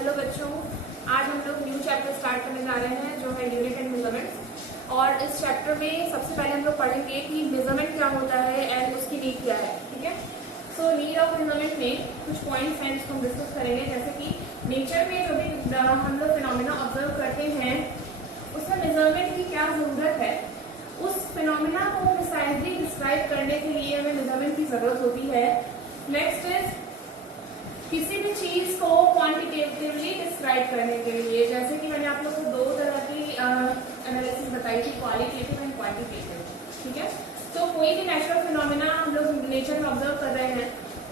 Hello बच्चों, आज हम लोग न्यू चैप्टर स्टार्ट करने जा रहे हैं जो है यूनिट एंड मेजरमेंट्स। और इस चैप्टर में सबसे पहले हम लोग पढ़ेंगे कि मेजरमेंट क्या होता है एंड उसकी नीड क्या है। ठीक है, सो नीड ऑफ मेजरमेंट में कुछ पॉइंट्स हैं जिसको हम डिस्कस करेंगे, जैसे कि नेचर में जो भी हम लोग फिनोमिना ऑब्जर्व करते हैं उसमें मेजरमेंट की क्या जरूरत है, उस फिनोमिना को प्रिसाइजली डिस्क्राइब करने के लिए हमें मेजरमेंट की जरूरत होती है। नेक्स्ट इज किसी भी चीज को क्वांटिटेटिवली डिस्क्राइब करने के लिए, जैसे कि मैंने आप लोगों को दो तरह की एनालिसिस बताई थी, क्वालिटेटिव एंड क्वांटिटेटिव। ठीक है, तो कोई भी नेचुरल फिनोमिना हम लोग नेचर में ऑब्जर्व कर रहे हैं,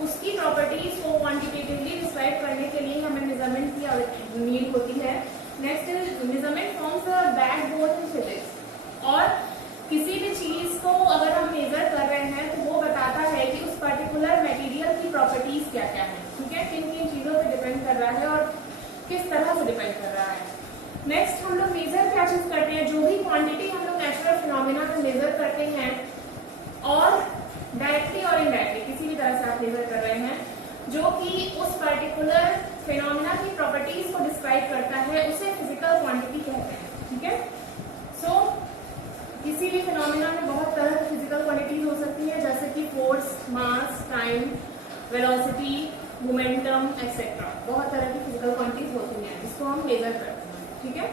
उसकी प्रॉपर्टीज को क्वांटिटेटिवली डिस्क्राइब करने के लिए हमें मेजरमेंट की नीड होती है। Next is measurement forms the backbone in physics. और किसी भी चीज को अगर हम मेजर कर रहे हैं तो वो बताता है कि उस पर्टिकुलर मटेरियल की प्रॉपर्टीज क्या क्या है। ठीक है, किन किन चीजों पे डिपेंड कर रहा है और किस तरह से डिपेंड कर रहा है। नेक्स्ट हम लोग मेजर क्या चीज करते हैं, जो भी क्वांटिटी हम लोग नेचुरल फिनोमिना में मेजर करते हैं और डायरेक्टली और इनडायरेक्टली किसी भी तरह से आप मेजर कर रहे हैं जो कि उस पर्टिकुलर फिनोमिना की प्रॉपर्टीज को डिस्क्राइब करता है, उसे फिजिकल क्वांटिटी कहते हैं। ठीक है, सो किसी भी फिनोमिना में बहुत तरह की फिजिकल क्वांटिटीज हो सकती है, जैसे कि फोर्स, मास, टाइम, वेलोसिटी, मोमेंटम एक्सेट्रा। बहुत तरह की फिजिकल क्वांटिटीज होती हैं जिसको हम मेजर करते हैं। ठीक है,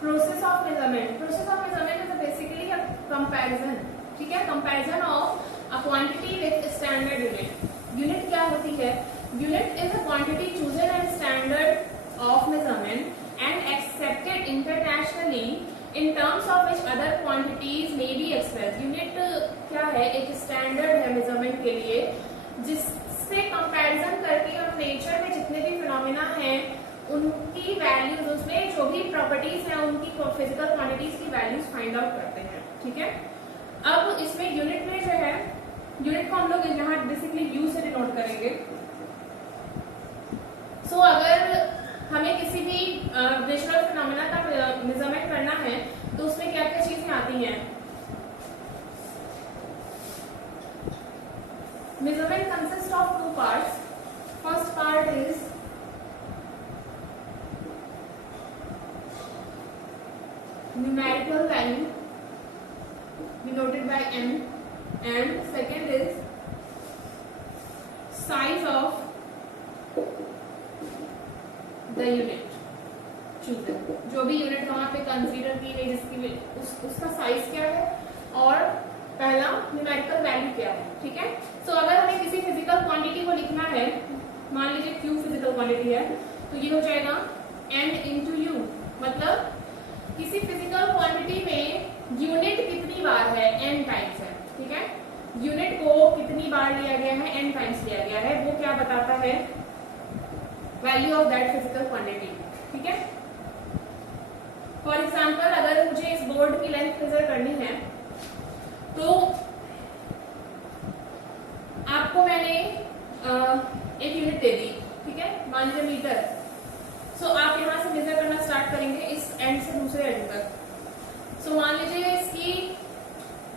process of measurement. Process of measurement is basically a comparison. ठीक है, comparison of a quantity with standard unit. Unit क्या होती है? Unit is a quantity chosen and standard of measurement and accepted internationally in terms of which other quantities may be expressed। Unit क्या है? एक standard है measurement के लिए, जिससे कंपैरिजन करके हम नेचर में जितने भी फिनोमिना हैं उनकी वैल्यूज, उसमें जो भी प्रॉपर्टीज हैं उनकी फिजिकल क्वांटिटीज की वैल्यूज फाइंड आउट करते हैं। ठीक है, अब इसमें यूनिट में जो है, यूनिट को हम लोग यहाँ बेसिकली यू से डिनोट करेंगे। सो अगर हमें किसी भी नेचुरल फिनोमिना का मेजरमेंट करना है तो उसमें क्या क्या चीजें आती हैं? Measurement consist of two parts. First part is numerical value denoted by m, and second is size of the unit chosen. जो भी यूनिट वहां पे कंसीडर की गई जिसकी उसका साइज क्या है और पहला न्यूमेरिकल वैल्यू क्या है। ठीक है, सो अगर हमें किसी फिजिकल क्वांटिटी को लिखना है, मान लीजिए Q फिजिकल क्वांटिटी है, तो ये हो जाएगा N इंटू यू। मतलब किसी फिजिकल क्वांटिटी में यूनिट कितनी बार है? N टाइम्स है। ठीक है, यूनिट को कितनी बार लिया गया है? N टाइम्स लिया गया है। वो क्या बताता है? Value of that physical quantity. ठीक है, फॉर एग्जाम्पल अगर मुझे इस बोर्ड की लेंथ मेजर करनी है तो आपको मैंने एक यूनिट दे दी। ठीक है, मान लीजिए मीटर। सो आप यहां से मेजर करना स्टार्ट करेंगे इस एंड से दूसरे एंड तक। सो मान लीजिए इसकी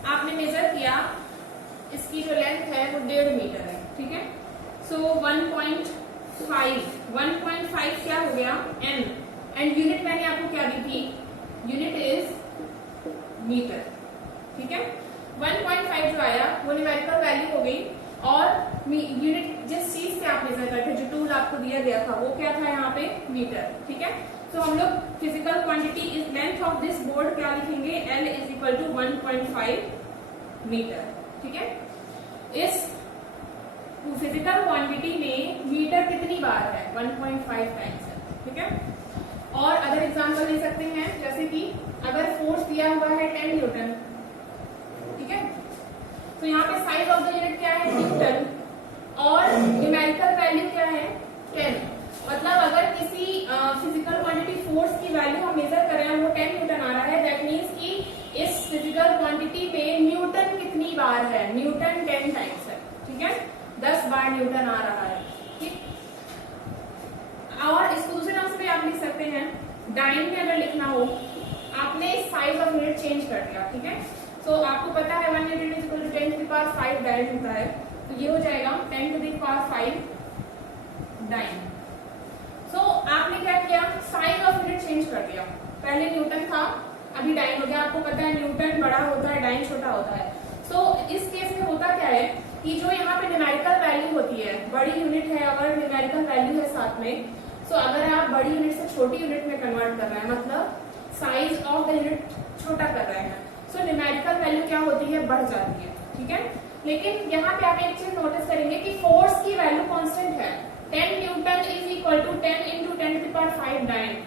आपने मेजर किया, इसकी जो लेंथ है वो 1.5 मीटर है। ठीक है, सो 1.5 क्या हो गया? n, एंड यूनिट मैंने आपको क्या दी थी? Unit is metre. ठीक है, 1.5 जो आया वो न्यूमेरिकल वैल्यू हो गई, और यूनिट जिस चीज से आप मेजर करते, जो टूल आपको दिया गया था वो क्या था यहाँ पे? मीटर। ठीक है, तो हम लोग physical quantity is length of this board क्या लिखेंगे? L is equal to 1.5 metre. ठीक है, इस फिजिकल क्वांटिटी में मीटर कितनी बार है? 1.5 टाइम्स है। ठीक है, और अदर एग्जांपल ले सकते हैं, जैसे कि अगर फोर्स दिया हुआ है 10 न्यूटन। ठीक है, तो यहाँ पे साइज ऑफ द यूनिट क्या है? न्यूटन, और न्यूमेरिकल वैल्यू क्या है? 10। मतलब अगर किसी फिजिकल क्वांटिटी फोर्स की वैल्यू हम मेजर कर रहे हैं वो 10 न्यूटन आ रहा है, दैट मीन्स कि इस फिजिकल क्वांटिटी में न्यूटन कितनी बार है? न्यूटन 10 टाइम्स है। ठीक है, 10 बार न्यूटन आ रहा है। ठीक, और इसको दूसरे नाम से भी आप लिख सकते हैं, डाइन में अगर लिखना हो, आपने साइज ऑफ यूनिट चेंज कर दिया। ठीक है, सो आपको पता है 1 unit is equal to 10 to the power 5 dyne होता है, तो ये हो जाएगा 10 to the power 5 dyne. Size of unit change कर दिया, पहले न्यूटन था अभी डाइन हो गया। आपको पता है न्यूटन बड़ा होता है, डाइन छोटा होता है। सो इस केस में होता क्या है कि जो यहाँ पे न्यूमेरिकल वैल्यू होती है, बड़ी यूनिट है अगर न्यूमेरिकल वैल्यू है साथ में, सो अगर आप बड़ी यूनिट से छोटी यूनिट में कन्वर्ट कर रहे हैं, मतलब साइज ऑफ द यूनिट छोटा कर रहे हैं, सो न्यूमेरिकल वैल्यू क्या होती है, बढ़ जाती है। ठीक है, लेकिन यहाँ पे आप एक चीज नोटिस करेंगे कि फोर्स की वैल्यू कांस्टेंट है। 10 newton is equal to 10 into 10⁵ dyne,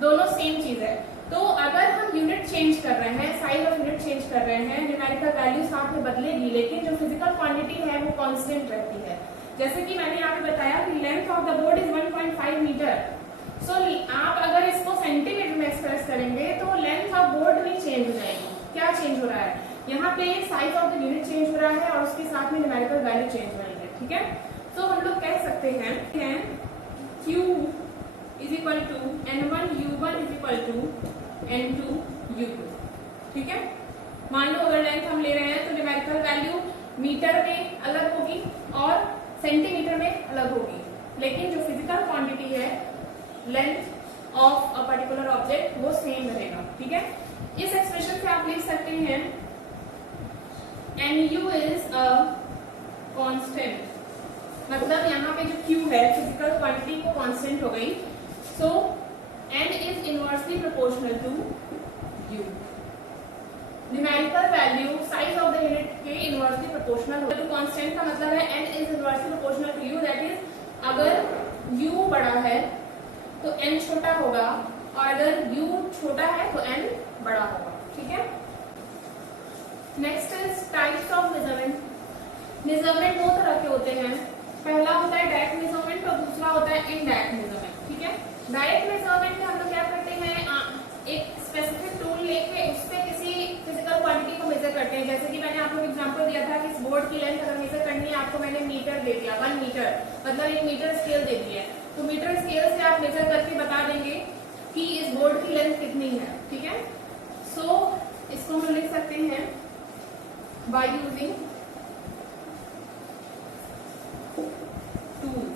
दोनों सेम चीज है। तो अगर हम यूनिट चेंज कर रहे हैं, साइज ऑफ यूनिट चेंज कर रहे हैं, न्यूमेरिकल वैल्यू साथ में बदलेगी, लेकिन जो फिजिकल क्वांटिटी है वो कांस्टेंट रहती है। जैसे कि मैंने यहाँ पे बताया कि length of the board is 1.5 metre. So आप अगर इसको सेंटीमीटर में एक्सप्रेस करेंगे तो लेंथ ऑफ बोर्ड भी चेंज हो जाएगी। क्या चेंज हो रहा है, यहाँ पे size of the unit change हो रहा है और उसके साथ में न्यूमेरिकल वैल्यू चेंज हो रही है। ठीक है, तो हम लोग कह सकते हैं Q is equal to N1U1 is equal to N2U2। ठीक है, मान लो अगर लेंथ हम ले रहे हैं तो न्यूमेरिकल वैल्यू मीटर में अलग होगी और सेंटीमीटर में अलग होगी, लेकिन जो फिजिकल क्वांटिटी है, length of a particular object, वो सेम रहेगा। ठीक है, इस एक्सप्रेशन से आप लिख सकते हैं Nu इज अ कांस्टेंट, मतलब यहाँ पे जो Q है फिजिकल क्वांटिटी को कांस्टेंट हो गई। So N is inversely proportional to U। Numerical value size of the unit के इनवर्सली प्रोपोर्शनल हो। तो कांस्टेंट का मतलब है N is inversely proportional to U, that is अगर U बड़ा है तो N छोटा होगा और अगर U छोटा है तो N बड़ा होगा। ठीक है, next is types of measurement. Measurement दो तरह के होते हैं, पहला होता है डायरेक्ट मेजरमेंट और दूसरा होता है इनडायरेक्ट मेजरमेंट। ठीक है, डायरेक्ट मेजरमेंट में हम लोग क्या करते हैं, एक स्पेसिफिक टूल लेके उससे किसी फिजिकल क्वांटिटी को मेजर करते हैं। जैसे कि मैंने आपको एग्जांपल दिया था कि इस बोर्ड की लेंथ अगर मेजर करनी है आपको, मैंने मीटर दे दिया, 1 मीटर, मतलब 1 मीटर स्केल दे दी है, तो मीटर स्केल से आप मेजर करके बता देंगे कि इस बोर्ड की लेंथ कितनी है। ठीक है, सो इसको हम लिख सकते हैं by using tool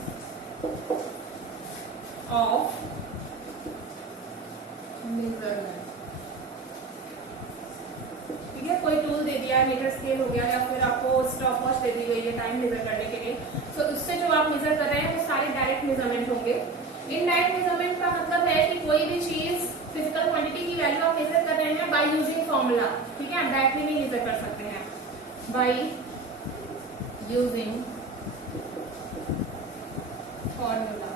of measurement. ठीक है, कोई टूल दे दिया है, मीटर स्केल हो गया, या फिर आपको स्टॉप वॉच दे दी गई है टाइम मेजर करने के लिए, तो उससे जो आप मेजर कर रहे हैं वो सारे डायरेक्ट मेजरमेंट होंगे। इनडायरेक्ट मेजरमेंट का मतलब है कि कोई भी चीज फिजिकल क्वांटिटी की वैल्यू आप मेजर कर रहे हैं बाय यूजिंग फॉर्मूला। ठीक है, आप डायरेक्टली नहीं मेजर कर सकते हैं, बाय यूजिंग फॉर्मूला।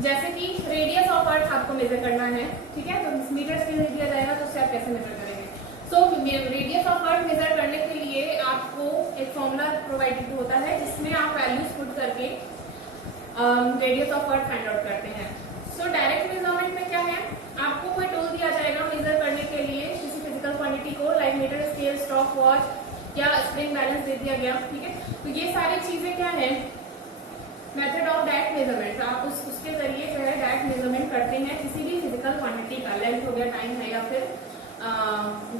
जैसे कि रेडियस ऑफ अर्थ आपको मेजर करना है, ठीक है, तो मीटर स्केल दिया जाएगा तो उससे आप कैसे मेजर करेंगे। So radius of earth measure करने के लिए आपको एक फॉर्मूला प्रोवाइडेड होता है जिसमें आप वैल्यूज पुट करके radius of earth find out करते हैं। सो डायरेक्ट मेजरमेंट में क्या है, आपको कोई टूल दिया जाएगा मेजर करने के लिए किसी फिजिकल क्वांटिटी को, like metre scale, stop watch या स्प्रिंग बैलेंस दे दिया गया। ठीक है, तो ये सारी चीजें क्या है, मेथड ऑफ डायरेक्ट मेजरमेंट। आप उसके जरिए जो है डायरेक्ट मेजरमेंट करते हैं किसी भी फिजिकल क्वांटिटी का, लेंथ हो गया, टाइम है, या फिर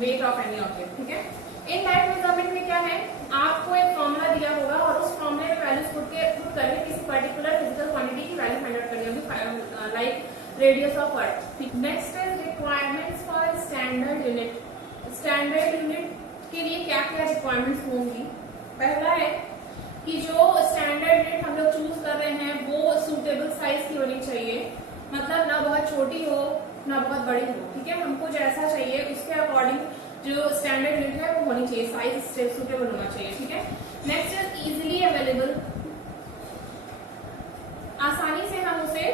वेट ऑफ एनी ऑब्जेक्ट। ठीक है, इन डायरेक्ट मेजरमेंट में क्या है, आपको एक फॉर्मूला दिया होगा और उस फॉर्मूले में वैल्यूज पुट करके किसी पर्टिकुलर फिजिकल क्वांटिटी की वैल्यू फाइंड आउट करनी होगी, like radius of earth. Next is requirements for standard unit. Standard unit के लिए क्या क्या रिक्वायरमेंट्स होंगी। पहला है कि जो स्टैंडर्ड यूनिट हम लोग चूज कर रहे हैं वो सूटेबल साइज की होनी चाहिए, मतलब ना बहुत छोटी हो ना बहुत बड़ी हो। ठीक है, हमको जैसा चाहिए उसके अकॉर्डिंग जो स्टैंडर्ड यूनिट है वो होनी चाहिए, साइज सूटेबल होना चाहिए। ठीक है, नेक्स्ट इज इजीली अवेलेबल, आसानी से हम उसे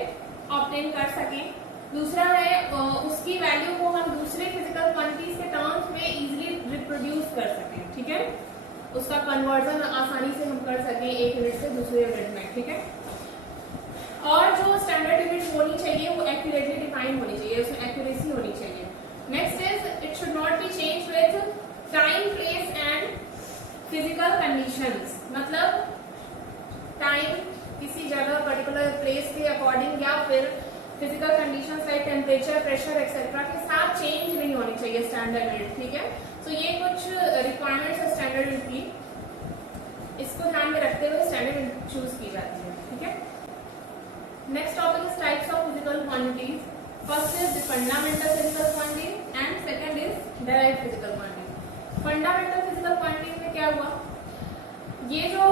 ऑब्टेन कर सकें। दूसरा है उसकी वैल्यू को हम दूसरे फिजिकल क्वांटिटीज के टर्म्स में इजीली रिप्रोड्यूस कर सकें। ठीक है, उसका कन्वर्जन आसानी से हम कर सकें एक यूनिट से दूसरे यूनिट में। ठीक है, और जो स्टैंडर्ड यूनिट होनी चाहिए वो एक्यूरेटली डिफाइन होनी चाहिए, उसमें एक्यूरेसी होनी चाहिए। Next is it should not be change with time, place and physical conditions, मतलब टाइम किसी जगह पर्टिकुलर प्लेस के अकॉर्डिंग या फिर physical conditions like temperature, pressure etcetera के साथ चेंज नहीं होनी चाहिए स्टैंडर्ड यूनिट। ठीक है, तो ये कुछ रिक्वायरमेंट्स है स्टैंडर्ड यूनिट की, इसको ध्यान में रखते हुए स्टैंडर्ड यूनिट चूज की जाती है। ठीक है, next topic is types of physical quantities. First is the fundamental physical quantity and second is derived physical quantity. Fundamental physical quantities में क्या हुआ, ये जो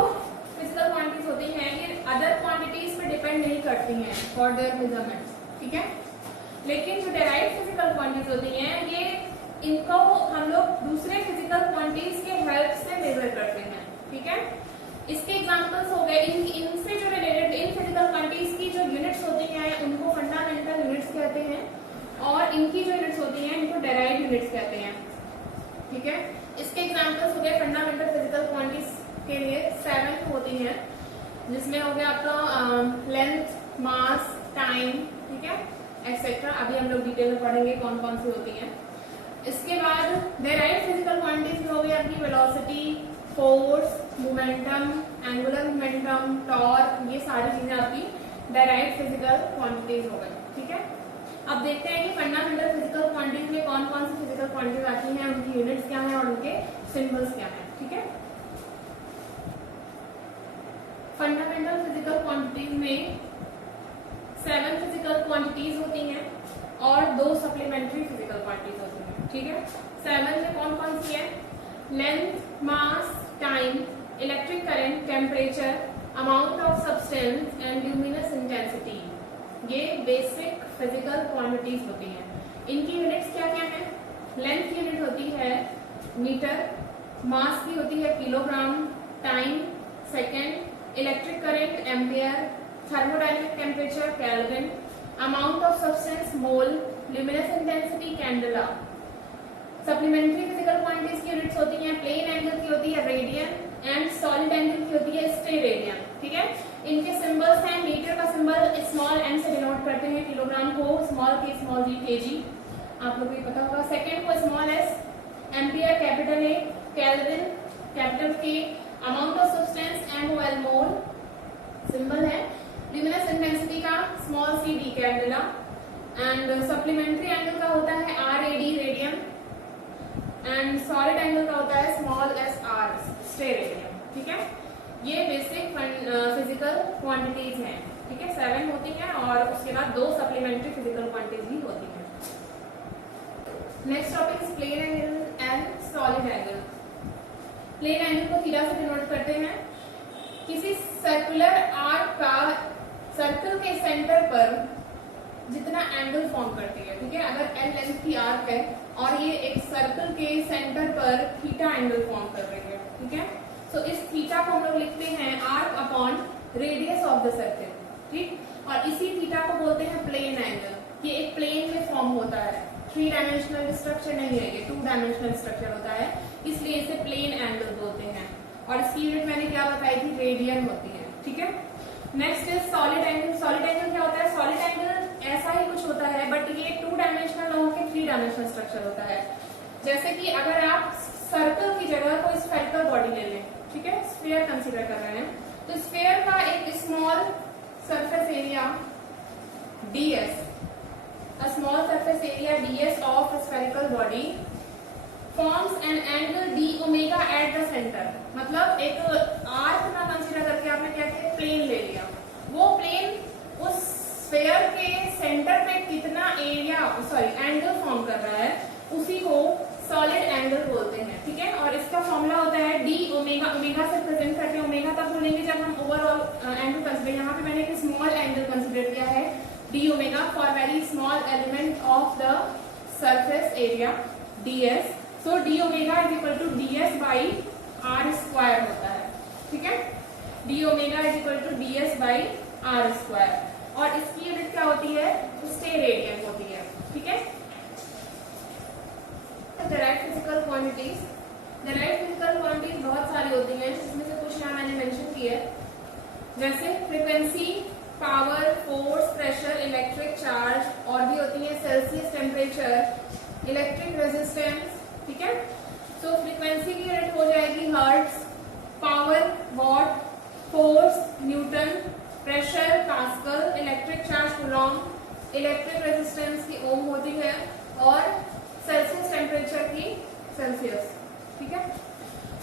फिजिकल क्वांटिटीज होती हैं ये अदर क्वांटिटीज पे डिपेंड नहीं करती हैं फॉर देयर मेजरमेंट्स, ठीक है. लेकिन जो डेराइव्ड फिजिकल क्वांटिटीज होती हैं ये इनको हम लोग दूसरे फिजिकल क्वांटिटीज के हेल्प से मेजर करते हैं, ठीक है. इसके एग्जांपल्स हो गए, इनसे जो रिलेटेड इन फिजिकल क्वांटिटीज की जो यूनिट्स होती हैं उनको फंडामेंटल यूनिट्स कहते हैं और इनकी जो यूनिट्स होती हैं इनको डेराइव्ड यूनिट्स कहते हैं, ठीक है. इसके एग्जांपल्स हो गए फंडामेंटल फिजिकल क्वांटिटीज के लिए 7 होती हैं, जिसमें हो गया आपका लेंथ, मास, टाइम, ठीक है, एक्सेट्रा. अभी हम लोग डिटेल में पढ़ेंगे कौन कौन सी होती हैं. इसके बाद डेराइव्ड फिजिकल क्वांटिटीज में हो गई आपकी velocity, force, momentum, angular momentum, torque, ये सारी चीजें आपकी डेराइव्ड फिजिकल क्वांटिटीज हो गई, ठीक है. अब देखते हैं कि फंडामेंटल फिजिकल क्वांटिटीज में कौन कौन सी फिजिकल क्वांटिटीज आती हैं, उनकी यूनिट्स क्या हैं और उनके सिंबल्स क्या हैं, ठीक है. फंडामेंटल फिजिकल क्वांटिटीज में 7 फिजिकल क्वांटिटीज होती हैं और 2 सप्लीमेंट्री फिजिकल क्वांटिटीज होती हैं, ठीक है. 7 में कौन कौन सी है, length, mass, time, electric current, temperature, amount of substance and luminous intensity. ये बेसिक फिजिकल क्वांटिटीज होती हैं. इनकी यूनिट्स क्या क्या हैं, लेंथ की यूनिट होती है मीटर, मास की होती है kilogram, time second, electric current ampere, thermodynamic temperature kelvin, amount of substance mole, luminous intensity candela. Supplementary physical quantities की यूनिट्स होती हैं, प्लेन एंगल की होती है रेडियन एंड सॉलिड एंगल की होती है स्टेरेडियन, ठीक है. इनके सिंबल्स हैं, मीटर का सिंबल स्मॉल एम से डिनोट करते हैं, किलोग्राम को स्मॉल के स्मॉल जी केजी, आप लोगों को पता होगा. सेकेंड को small s, ampere capital A, kelvin capital K, amount of substance MOL mole symbol है, ल्यूमिनस इंटेंसिटी का small c d candela and supplementary angle का होता है RAD radian and solid angle का होता है स्मॉल SR स्टेरेडियन, ठीक है. ये बेसिक फिजिकल क्वांटिटीज हैं, ठीक है. 7 होती हैं और उसके बाद 2 सप्लीमेंट्री फिजिकल क्वांटिटीज भी होती हैं. Next topic is plane angle and solid angle. Plane angle को थीटा से डिनोट करते हैं. किसी सर्कुलर आर्क का सर्कल के सेंटर पर जितना एंगल फॉर्म करती है, ठीक है. अगर L लेंथ की आर्क है और ये एक सर्कल के सेंटर पर थीटा एंगल फॉर्म कर रही है, ठीक है. तो इस थीटा को हम लोग लिखते हैं arc upon radius of the circle, ठीक. और इसी थीटा को बोलते हैं प्लेन एंगल. ये एक प्लेन में फॉर्म होता है, 3 डायमेंशनल स्ट्रक्चर नहीं है, ये 2 डायमेंशनल स्ट्रक्चर होता है, इसलिए इसे प्लेन एंगल बोलते हैं. और इसकी यूनिट मैंने क्या बताई थी, रेडियन होती है, ठीक है. Next is solid angle. Solid angle क्या होता है, सॉलिड एंगल ऐसा ही कुछ होता है बट ये 2 डायमेंशनल होकर 3 डायमेंशनल स्ट्रक्चर होता है. जैसे कि अगर आप सर्कल की जगह कोई स्फेरिकल बॉडी ले लें, ठीक है, स्फीयर कंसीडर कर रहे हैं, तो स्फीयर का एक small surface area DS, a small surface area DS of a spherical body forms an angle d omega at the center. मतलब एक आर्क ना कंसीडर करके आपने क्या किया, प्लेन ले लिया. वो प्लेन उस स्फीयर के सेंटर पे कितना एंगल फॉर्म कर रहा है उसी को सॉलिड एंगल बोलते हैं, ठीक है. और इसका फॉर्मूला होता है d ओमेगा. ओमेगा से प्रेजेंट करके ओमेगा तब बोलेंगे जब हम ओवरऑल एंगल कंसीडर, यहाँ पे मैंने एक स्मॉल एंगल कंसीडर किया है d omega for very small element of the surface area ds. So d omega is equal to ds by r square होता है, ठीक है. d omega is equal to ds by r square. और इसकी unit क्या होती है, steradian होती है, ठीक है. Derived physical quantities. Derived physical quantities बहुत सारी होती हैं, जिसमें से कुछ यहाँ मैंने मेंशन किए, जैसे frequency, power, force, pressure, electric charge, और भी होती है सेल्सियस टेम्परेचर, इलेक्ट्रिक रेजिस्टेंस, ठीक है. तो फ्रीक्वेंसी की यूनिट हो जाएगी hertz, power what, force Newton, pressure pascal, electric charge Coulomb, electric resistance की ओम होती है, और सेल्सियस टेम्परेचर की सेल्सियस, ठीक है.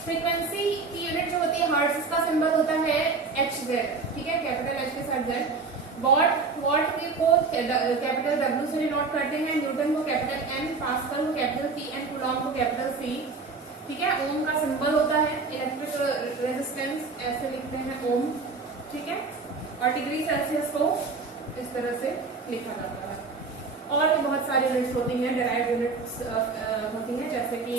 फ्रीक्वेंसी की यूनिट जो होती है हर्ट्ज, इसका सिंबल होता है Hz, ठीक है, कैपिटल H के साथ Z. वॉट को कैपिटल W से डिनोट करते हैं, न्यूटन को कैपिटल N, पास्कल को कैपिटल P एंड कूलॉम को कैपिटल C। ठीक है, ओम का सिंबल होता है इलेक्ट्रिक रेजिस्टेंस, ऐसे लिखते हैं ओम। ठीक है, और डिग्री सेल्सियस को इस तरह से लिखा जाता है। और भी बहुत सारी यूनिट्स होती हैं, डेराइव यूनिट्स होती हैं, जैसे कि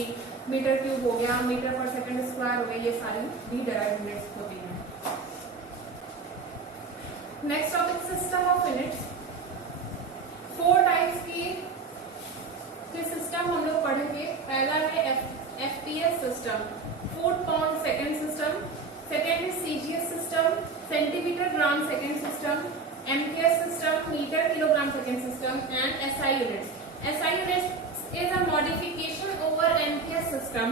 मीटर क्यूब हो गया, मीटर पर सेकंड स्क्वायर हो गया, ये सारी भी डेराइव यूनिट्स होती हैं। Next topic system of units. 4 types की सिस्टम हम लोग पढ़ेंगे। पहला है FPS system, foot pound second system. Second है CGS system, centimetre gram second system. MKS system, meter kilogram second system, and SI units. SI units is a modification over MKS system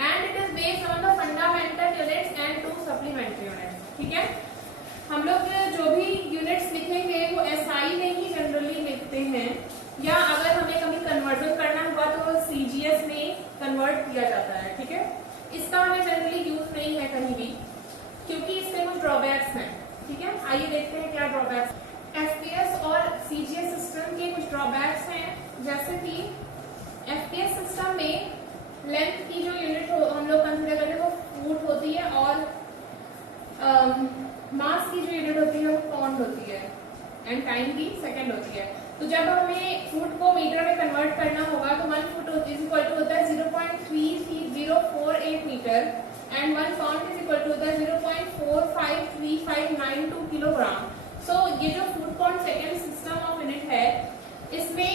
and it is based on the fundamental units and 2 supplementary units. ठीक है, हम लोग जो भी units लिखेंगे वो SI में ही generally लिखते हैं, या अगर हमें कभी कन्वर्जन करना हुआ तो CGS में कन्वर्ट किया जाता है। ठीक है, इसका हमें जनरली यूज नहीं है कहीं भी, क्योंकि इसमें कुछ ड्रॉबैक्स हैं। ठीक है, आइए देखते हैं क्या ड्रॉबैक्स। FPS और CGS सिस्टम के कुछ ड्रॉबैक्स हैं, जैसे कि FPS सिस्टम में लेंथ की जो यूनिट हम लोग कंसीडर करें वो फुट होती है, और मास की जो यूनिट होती है वो पाउंड होती है, एंड टाइम की सेकंड होती है। तो जब हमें फुट को मीटर में कन्वर्ट करना होगा तो 1 फुट इज इक्वल टू होता है 0.3048 metre, and 1 pound is equal to होता है 0.453592 किलोग्राम। सो ये जो foot pound second system of unit है, इसमें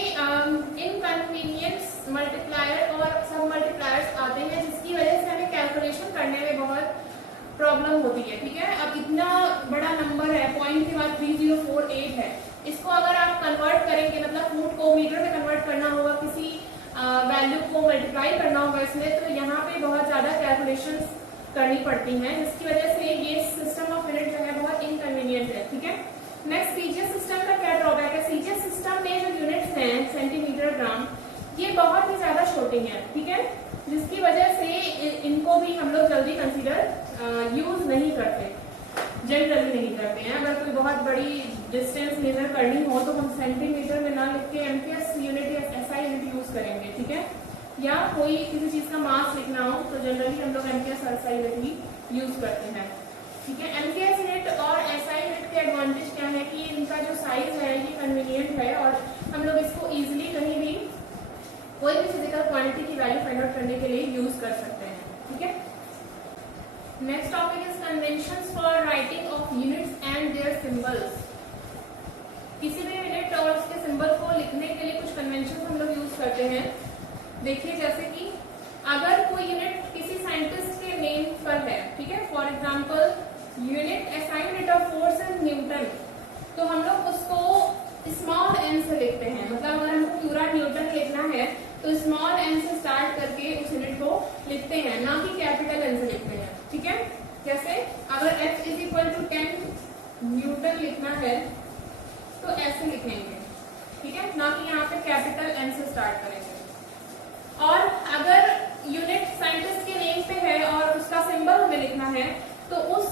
इनकन्वीनियंस मल्टीप्लायर और सब मल्टीप्लायर्स आते हैं, जिसकी वजह से हमें कैलकुलेशन करने में बहुत प्रॉब्लम होती है। ठीक है, अब इतना बड़ा नंबर है, पॉइंट के बाद 3048 है, इसको अगर आप कन्वर्ट करेंगे, मतलब फुट को मीटर में कन्वर्ट करना होगा, किसी वैल्यू को मल्टीप्लाई करना होगा इसमें, तो यहाँ पे बहुत ज्यादा कैलकुलेशंस करनी पड़ती हैं, जिसकी वजह से ये सिस्टम ऑफ यूनिट जो है बहुत इनकन्वीनियंट है। ठीक है, नेक्स्ट CGS सिस्टम का क्या ड्रॉबैक है। CGS सिस्टम में जो यूनिट्स हैं सेंटीमीटर ग्राम, ये बहुत ही ज्यादा छोटी हैं। ठीक है, जिसकी वजह से इनको भी हम लोग जल्दी कंसीडर यूज नहीं करते, जनरली नहीं करते हैं। अगर कोई बहुत बड़ी डिस्टेंस मेजर करनी हो तो हम सेंटीमीटर में ना लिख के MKS यूनिट या SI यूनिट यूज करेंगे। ठीक है, या कोई किसी चीज का मास लिखना हो तो जनरली हम लोग MKS और SI यूनिट ही यूज करते हैं। ठीक है, MKS यूनिट और SI यूनिट के एडवांटेज क्या है कि इनका जो साइज है ये कन्वीनियंट है, और हम लोग इसको इजीली कहीं भी कोई भी फिजिकल क्वांटिटी की वैल्यू फाइंड आउट करने के लिए यूज कर सकते हैं। ठीक है, next topic is conventions for writing of units and their symbols. किसी भी यूनिट और उसके सिंबल को लिखने के लिए कुछ कन्वेंशन हम लोग यूज करते हैं। देखिए, जैसे कि अगर कोई यूनिट किसी साइंटिस्ट के नेम पर है, ठीक है, for example unit SI unit of force in newton, तो हम लोग उसको स्मॉल n से लिखते हैं। मतलब अगर हमको पूरा न्यूटन लिखना है तो स्मॉल n से स्टार्ट करके उस यूनिट को लिखते हैं, ना कि कैपिटल N से लिखते हैं। ठीक है, जैसे अगर F is equal to 10 newton लिखना है तो ऐसे लिखेंगे। ठीक है, ना कि यहाँ पे कैपिटल N से स्टार्ट करेंगे। और अगर यूनिट साइंटिस्ट के नेम पे है और उसका सिंबल हमें लिखना है तो उस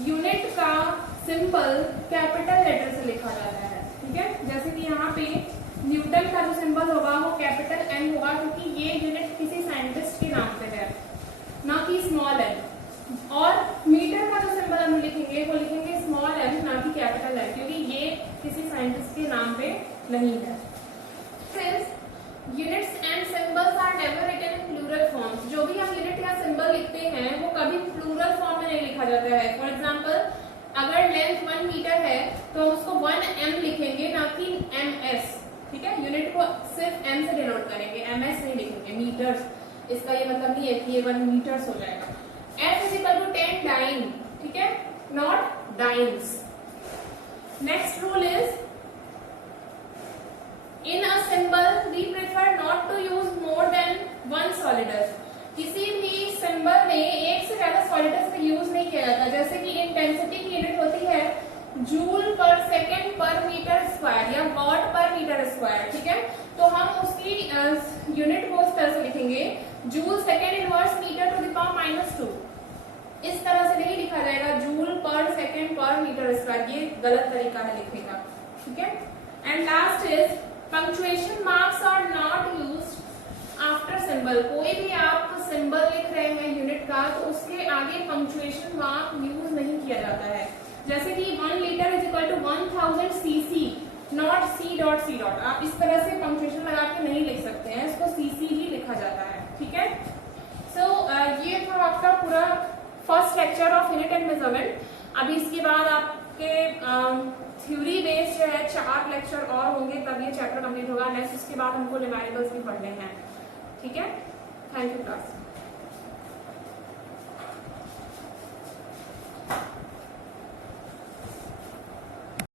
यूनिट का सिंबल कैपिटल लेटर से लिखा जाता है। ठीक है, जैसे कि यहाँ पे न्यूटन का जो सिंबल होगा वो कैपिटल N होगा, क्योंकि ये यूनिट किसी साइंटिस्ट के नाम पे है, ना कि स्मॉल n। और मीटर का जो सिंबल हम लिखेंगे वो लिखेंगे स्मॉल n, ना कि कैपिटल N, क्योंकि ये किसी साइंटिस्ट के नाम पे नहीं है। Units and symbols are never written in plural forms. जो भी हम यूनिट या सिंबल लिखते हैं वो कभी प्लूरल फॉर्म में नहीं लिखा जाता है। फॉर एग्जांपल, अगर लेंथ 1 मीटर है तो हम उसको 1m लिखेंगे, ना कि ms। ठीक है, यूनिट को सिर्फ m से डिनोट करेंगे, ms नहीं लिखेंगे, मीटर्स। इसका ये मतलब नहीं है कि ये 1 मीटर्स हो जाएगा। f is equal to 10 dyne, ठीक है, not dynes. Next rule is in a symbol we prefer not to use more than one solidus। किसी भी सिंबल में एक से ज्यादा सॉलिडस का यूज नहीं किया जाता। जैसे कि इंटेंसिटी की यूनिट होती है जूल पर सेकेंड पर मीटर स्क्वायर या वॉट पर मीटर स्क्वायर। ठीक है, तो हम उसकी यूनिट को इस तरह से लिखेंगे, joule second inverse metre to the power -2। इस तरह से नहीं लिखा जाएगा जूल पर सेकेंड पर मीटर स्क्वायर, ये गलत तरीका है लिखने का, ठीक है। And last is punctuation marks are not used after symbol. कोई भी आप सिंबल लिख रहे हैं यूनिट का तो उसके आगे पंक्चुएशन मार्क यूज नहीं किया जाता है। जैसे कि 1 litre is equal to 1000 cc, not c dot c dot. आप इस तरह से पंक्चुएशन लगा के नहीं लिख सकते हैं, इसको सीसी ही लिखा जाता है, ठीक है। सो ये था आपका पूरा first lecture of unit and measurement. अभी इसके बाद आपके थ्योरी बेस्ड जो है 4 लेक्चर और होंगे, तब ये चैप्टर कंप्लीट होगा। नेक्स्ट उसके बाद हमको न्यूमेरिकल्स भी पढ़ने हैं, ठीक है। Thank you class.